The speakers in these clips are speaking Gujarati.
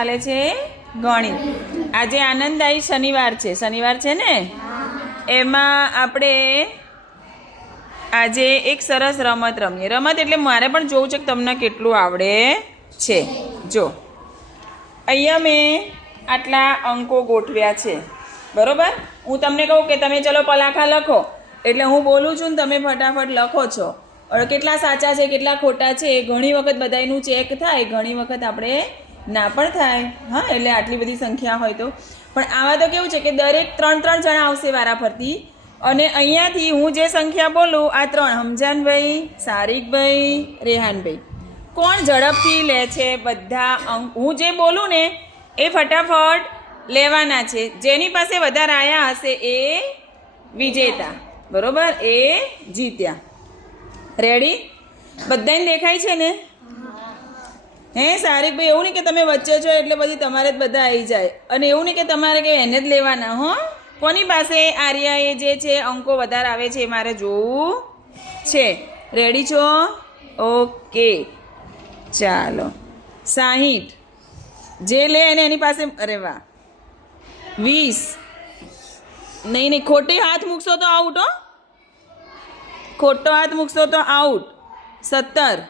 ચાલે છે ગણિત. આજે આનંદદાયી શનિવાર છે ને, એમાં આપણે આજે એક સરસ રમત રમીએ. રમત એટલે મારે પણ જોવું છે કે તમને કેટલું આવડે છે. જો અહીંયા મેં આટલા અંકો ગોઠવ્યા છે, બરોબર. હું તમને કહું કે તમે ચલો પલાખા લખો, એટલે હું બોલું છું ને તમે ફટાફટ લખો છો. કેટલા સાચા છે કેટલા ખોટા છે ઘણી વખત બધાયનું ચેક થાય, ઘણી વખત આપણે ના પણ થાય. હા, એટલે આટલી બધી સંખ્યા હોય તો પણ આવા તો કેવું છે કે દરેક 3-3 જણા આવશે વારાફરતી, અને અહીંયાથી હું જે સંખ્યા બોલું આ 3, હમજાનભાઈ, સારિકભાઈ, રેહાનભાઈ, કોણ ઝડપથી લે છે બધા અંક. હું જે બોલું ને એ ફટાફટ લેવાના છે. જેની પાસે વધારે આયા હશે એ વિજેતા, બરોબર, એ જીત્યા. રેડી? બધાને દેખાય છે ને? હે સારિકભાઈ, એવું નહીં કે તમે વચ્ચે છો એટલે પછી તમારે જ બધા આવી જાય, અને એવું નહીં કે તમારે કે એને જ લેવાના. હો, કોની પાસે આર્યાએ જે છે અંકો વધારે આવે છે એ મારે જોવું છે. રેડી છો? ઓકે, ચાલો. 60 જે લે એને એની પાસે. અરે વાહ. 20 નહીં, ખોટી હાથ મૂકશો તો આઉટ. હો, ખોટો હાથ મૂકશો તો આઉટ. 17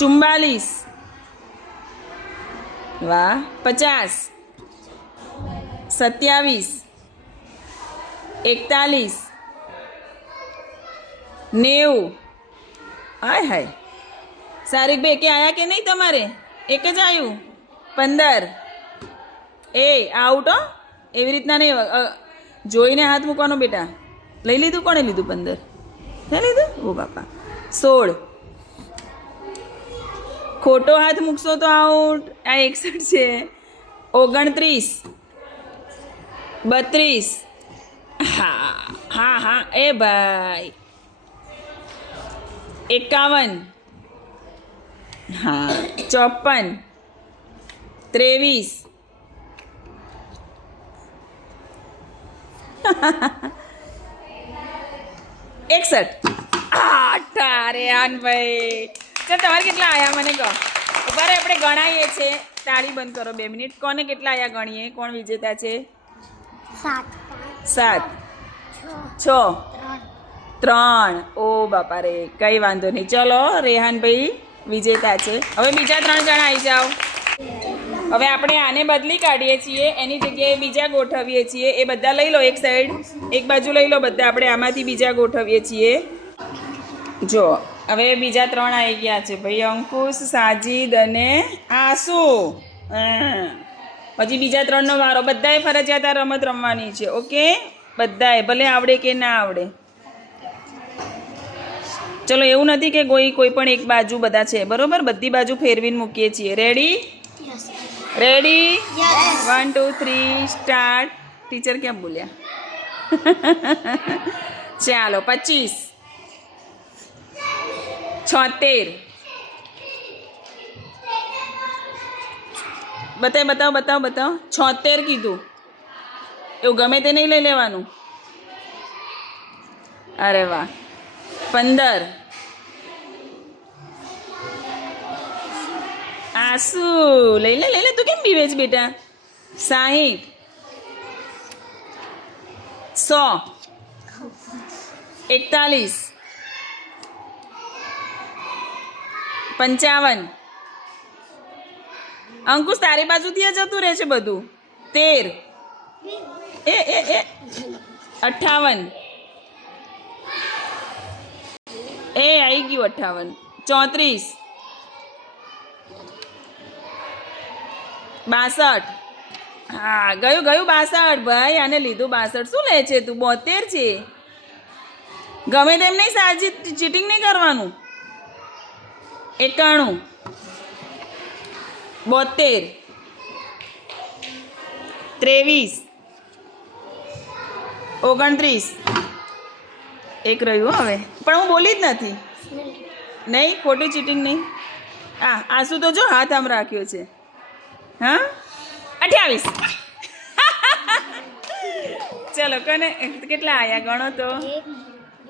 44 વાહ. 50 27 41 90. હાય હાય. સારિકભાઈ કે આયા કે નહીં? તમારે એક જ આવ્યું. 15 એ આઉટ. હો, એવી રીતના નહીં, જોઈને હાથ મૂકવાનો બેટા. લઈ લીધું? કોણે લીધું? 15 લઈ લીધું? ઓ બાપા. 16 ખોટો હાથ મૂકશો તો આઉટ. આ 61 છે. 29 32 હા હા હા એ ભાઈ. 51 હા. 54 23 61. અરે આનભાઈ, ચાલ તમારે કેટલા આયા મને કહો. ઉભા આપણે ગણાઈએ છીએ. તાળી બંધ કરો 2 મિનિટ. કોને કેટલા આયા ગણીએ. કોણ વિજેતા છે? 7 6 3. ઓ બાપા રે, કઈ વાંધો નહીં. ચલો, રેહાનભાઈ વિજેતા છે. હવે બીજા 3 જણા આવી જાઓ. હવે આપણે આને બદલી કાઢીએ છીએ, એની જગ્યાએ બીજા ગોઠવીએ છીએ. એ બધા લઈ લો એક સાઈડ, એક બાજુ લઈ લો બધા. આપણે આમાંથી બીજા ગોઠવીએ છીએ. જો હવે બીજા 3 આવી ગયા છે ભાઈ, અંકુશ, સાજીદ અને આસુ. હજી બીજા 3નો વારો. બધાએ ફરજિયાત આ રમત રમવાની છે. ઓકે, બધાએ, ભલે આવડે કે ના આવડે. ચલો, એવું નથી કે કોઈ પણ એક બાજુ બધા છે, બરોબર. બધી બાજુ ફેરવીને મૂકીએ છીએ. રેડી? રેડી? 1 2 3 સ્ટાર્ટ. ટીચર કેમ બોલ્યા? ચાલો. 25 76 બતાવો 76 કીધું. એવું ગમે તે નહીં લઈ લેવાનું. અરે વાહ. 15 આસુ લઈ લે તું કેમ પીવે છે બેટા? 60 100 41 55. અંકુશ, તારી બાજુથી જતું રહે છે બધું. 13 એ 58 એ આવી ગયું 58. 34 62. હા, ગયું 62 ભાઈ. આને લીધું 62. શું લે છે તું? 72 છે. ગમે તેમ નહીં, સાજી ચીટિંગ નહીં કરવાનું. 91 72 23 29. એક રહ્યું હવે, પણ હું બોલી જ નથી. નહીં, ખોટી ચીટિંગ નહીં. હા, આસુ તો જો હાથ આમ રાખ્યો છે. હા, 28. ચલો, કને કેટલા આયા ગણો તો. 1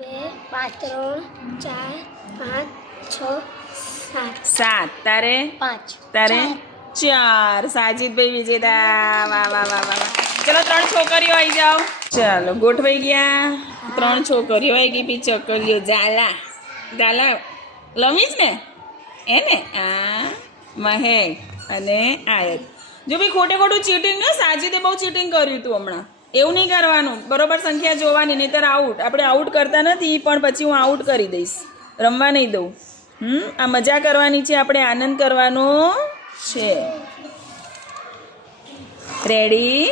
2 5 3 4 5 6 7 7 તારે 5 તારે 4 સાજીદભાઈ વિજેતા વાહ વાહ વાહ વાહ વાહ. ચલો 3 છોકરીઓ આવી જાઓ ચાલો ગોઠવાઈ ગયા 3 છોકરીઓ આવી ગઈ પી છોકરીઓ ઝાલા ઝાલા લમીશ ને એને આ મહેક અને આયત જો ભાઈ ખોટે ખોટું ચીટિંગ ને સાજીદે બહુ ચીટિંગ કર્યું હતું હમણાં એવું નહીં કરવાનું બરોબર સંખ્યા જોવાની નહીંતર આઉટ આપણે આઉટ કરતા નથી પણ પછી હું આઉટ કરી દઈશ રમવા નહીં દઉં આ મજા કરવાની છે આપણે આનંદ કરવાનો છે ready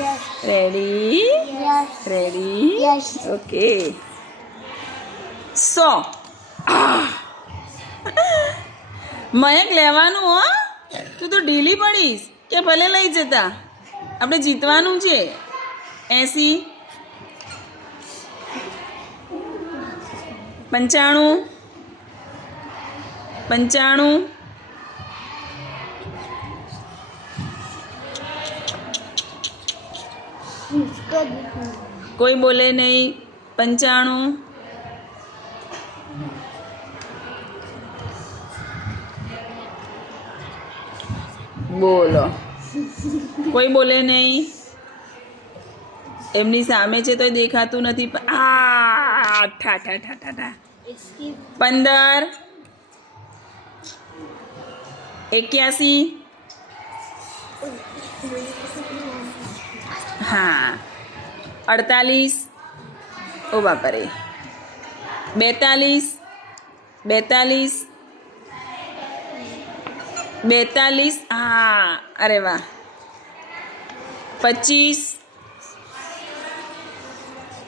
yes ready yes ready yes okay 100 Mayank લેવાનું હો તું તો ઢીલી પડીશ કે ભલે લઈ જતા આપણે જીતવાનું છે 80 95 95 કોઈ બોલે નહીં 95 બોલો કોઈ બોલે નહીં એમની સામે છે તો દેખાતું નથી આ ઠા ઠા ઠા ઠા ઠા 15 81 હા 48 ઓ બાપરે 42 હા અરે વાહ 25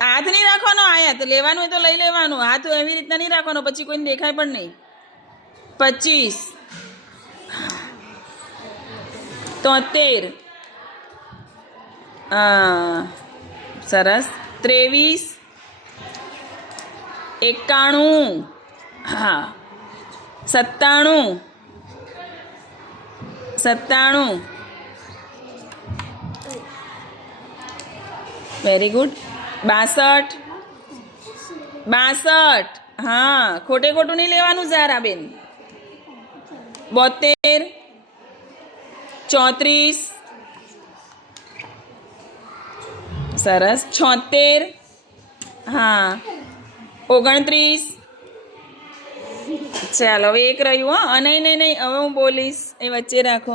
હાથ નહીં રાખવાનો આયાત લેવાનું હોય તો લઈ લેવાનું હાથ એવી રીતના નહીં રાખવાનો પછી કોઈને દેખાય પણ નહીં 25 73 સરસ 23 91 હા 97 વેરી ગુડ 62 હા ખોટે ખોટું નહીં લેવાનું ઝારા બેન 72 34 સરસ 76 હા 29 ચાલો હવે એક રહ્યું હા નહીં હવે હું બોલીશ એ વચ્ચે રાખો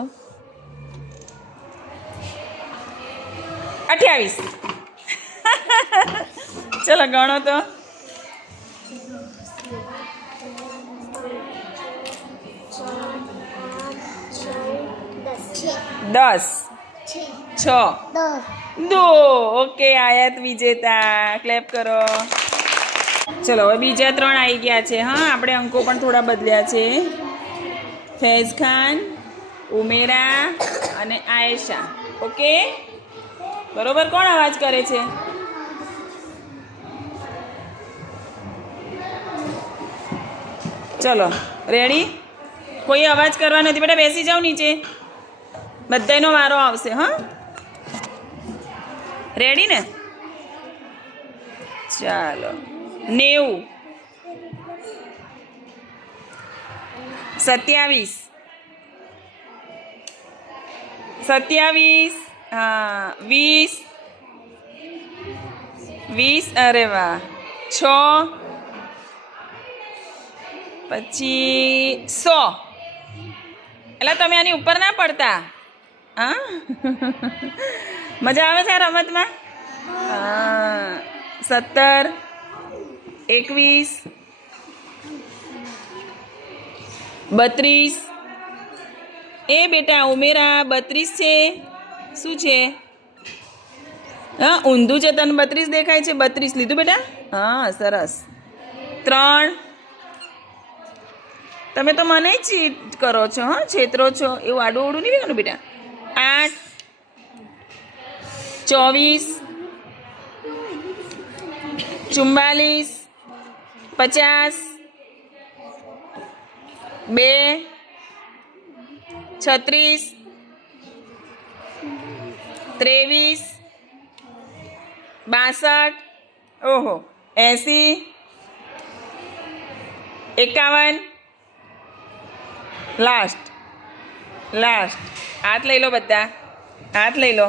28 ચલો ગણો તો 10 6 2 ઓકે આયાત વિજેતા ક્લેપ કરો ચલો હવે બીજા 3 આવી ગયા છે હા આપણે અંકો પણ થોડા બદલ્યા છે ફૈઝ ખાન ઉમેરા અને આયેશા ઓકે બરોબર કોણ અવાજ કરે છે ચલો રેડી કોઈ અવાજ કરવા નથી બેટા બેસી જાઓ નીચે બધાનો વારો આવશે હા રેડી ને ચાલો 90 27 હા 20 અરે વાહ 6 પછી 100 એટલે તમે આની ઉપર ના પડતા હા મજા આવે છે આ રમતમાં હા 17 21 32 એ બેટા ઉમેરા 32 છે શું છે હા ઊંધું છે તને 32 દેખાય છે 32 લીધું બેટા હા સરસ 3 તમે તો મને ચીટ કરો છો હા છેતરો છો એવું આડું ઓડું નહીં લેવાનું બેટા 8 24 44 50 2 36 23 62 ઓહો 80 51 લાસ્ટ લાસ્ટ. હાથ લઈ લો બધા, હાથ લઈ લો.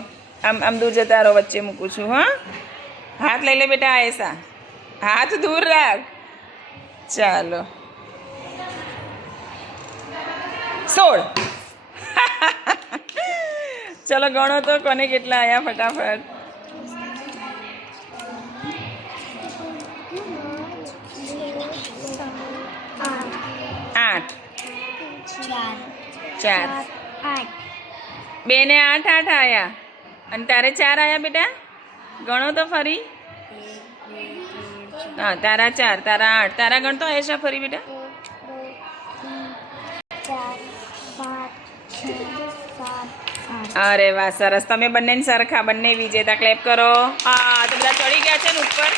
આમ દૂર જતા રહો, વચ્ચે મૂકું છું. હા, હાથ લઈ લે બેટા. એસા હાથ દૂર રાખ. ચાલો 16. ચલો ગણો તો કોને કેટલા આવ્યા ફટાફટ. 8. 4. 2 ને 8 આવ્યા. અને તારે 4 આવ્યા બેટા. ગણો તો ફરી. હા, તારા 4, તારા 8. તારા ગણતો એશા ફરી બેટા. અરે વાહ, સરસ. તમે બંને સરખા, બંને વિજેતા. ક્લેપ કરો. હા, તો બધા ચડી ગયા છે ને ઉપર.